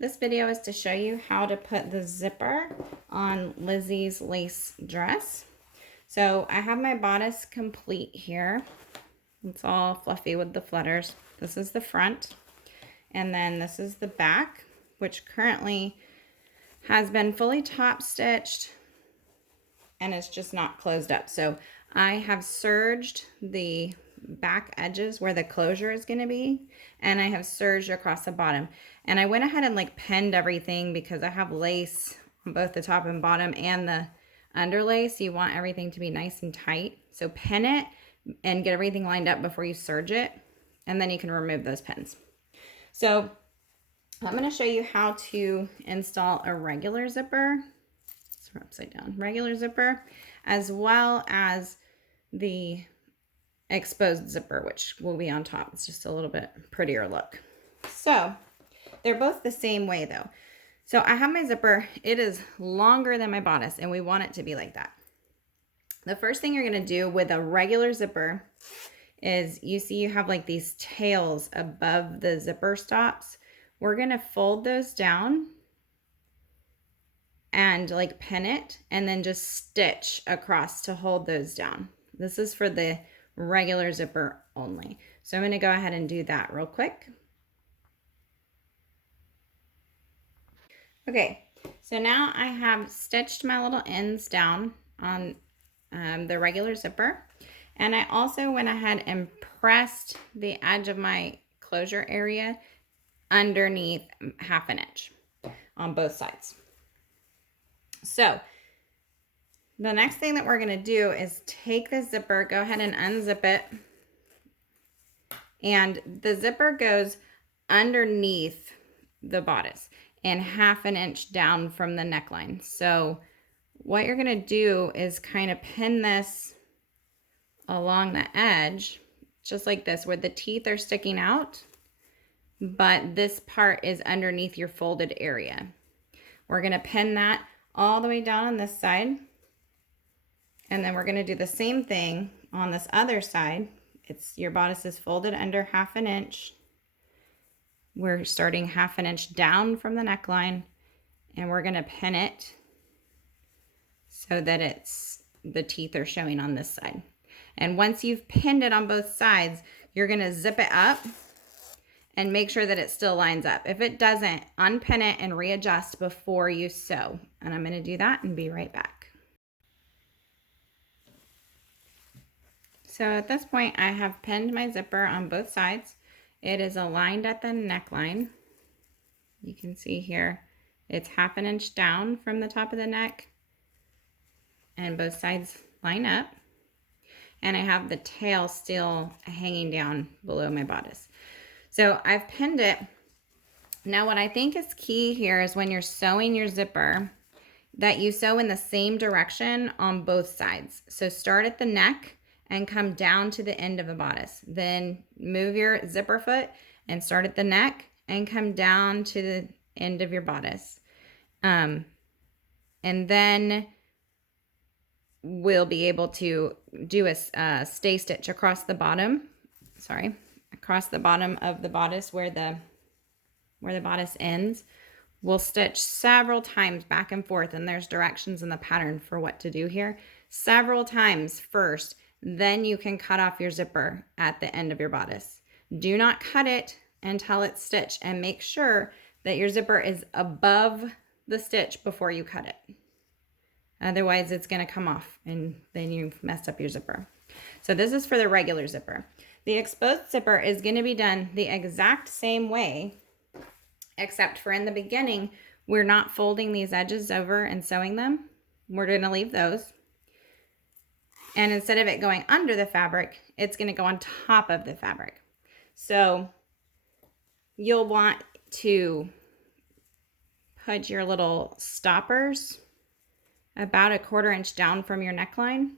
This video is to show you how to put the zipper on Lizzy's lace dress. So I have my bodice complete here. It's all fluffy with the flutters. This is the front, and then this is the back, which currently has been fully top stitched and it's just not closed up. So I have serged the back edges where the closure is going to be, and I have serged across the bottom. And I went ahead and like pinned everything because I have lace on both the top and bottom and the underlace. So you want everything to be nice and tight. So pin it and get everything lined up before you serge it, and then you can remove those pins. So I'm going to show you how to install a regular zipper. So upside down, regular zipper, as well as the exposed zipper, which will be on top. It's just a little bit prettier look. So they're both the same way though. So I have my zipper. It is longer than my bodice, and we want it to be like that. The first thing you're going to do with a regular zipper is, you see you have like these tails above the zipper stops. We're going to fold those down and like pin it, and then just stitch across to hold those down. This is for the regular zipper only. So I'm going to go ahead and do that real quick. Okay, so now I have stitched my little ends down on the regular zipper, and I also went ahead and pressed the edge of my closure area underneath 1/2 inch on both sides. So the next thing that we're going to do is take the zipper, go ahead and unzip it, and the zipper goes underneath the bodice and 1/2 inch down from the neckline. So what you're going to do is kind of pin this along the edge, just like this, where the teeth are sticking out, but this part is underneath your folded area. We're going to pin that all the way down on this side, and then we're going to do the same thing on this other side. It's your bodice is folded under 1/2 inch. We're starting 1/2 inch down from the neckline, and we're going to pin it so that the teeth are showing on this side. And once you've pinned it on both sides, you're going to zip it up and make sure that it still lines up. If it doesn't, unpin it and readjust before you sew. And I'm going to do that and be right back. So at this point, I have pinned my zipper on both sides. It is aligned at the neckline. You can see here, it's 1/2 inch down from the top of the neck, and both sides line up. And I have the tail still hanging down below my bodice. So I've pinned it. Now what I think is key here is when you're sewing your zipper, that you sew in the same direction on both sides. So start at the neck and come down to the end of the bodice. Then move your zipper foot and start at the neck and come down to the end of your bodice. And then we'll be able to do a stay stitch across the bottom. Across the bottom of the bodice where the bodice ends. We'll stitch several times back and forth, and there's directions in the pattern for what to do here. Several times first, then you can cut off your zipper at the end of your bodice. Do not cut it until it's stitched, and make sure that your zipper is above the stitch before you cut it. Otherwise, it's going to come off, and then you've messed up your zipper. So this is for the regular zipper. The exposed zipper is going to be done the exact same way, except for in the beginning, we're not folding these edges over and sewing them. We're going to leave those. And instead of it going under the fabric, it's going to go on top of the fabric. So you'll want to put your little stoppers about 1/4 inch down from your neckline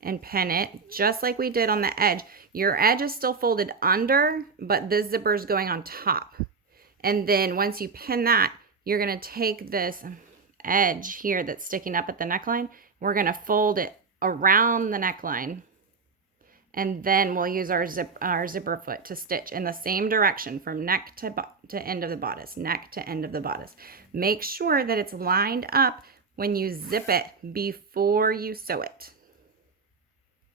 and pin it just like we did on the edge. Your edge is still folded under, but this zipper is going on top. And then once you pin that, you're going to take this edge here that's sticking up at the neckline. We're going to fold it around the neckline and then we'll use our zipper foot to stitch in the same direction from neck to end of the bodice, neck to end of the bodice. Make sure that it's lined up when you zip it before you sew it.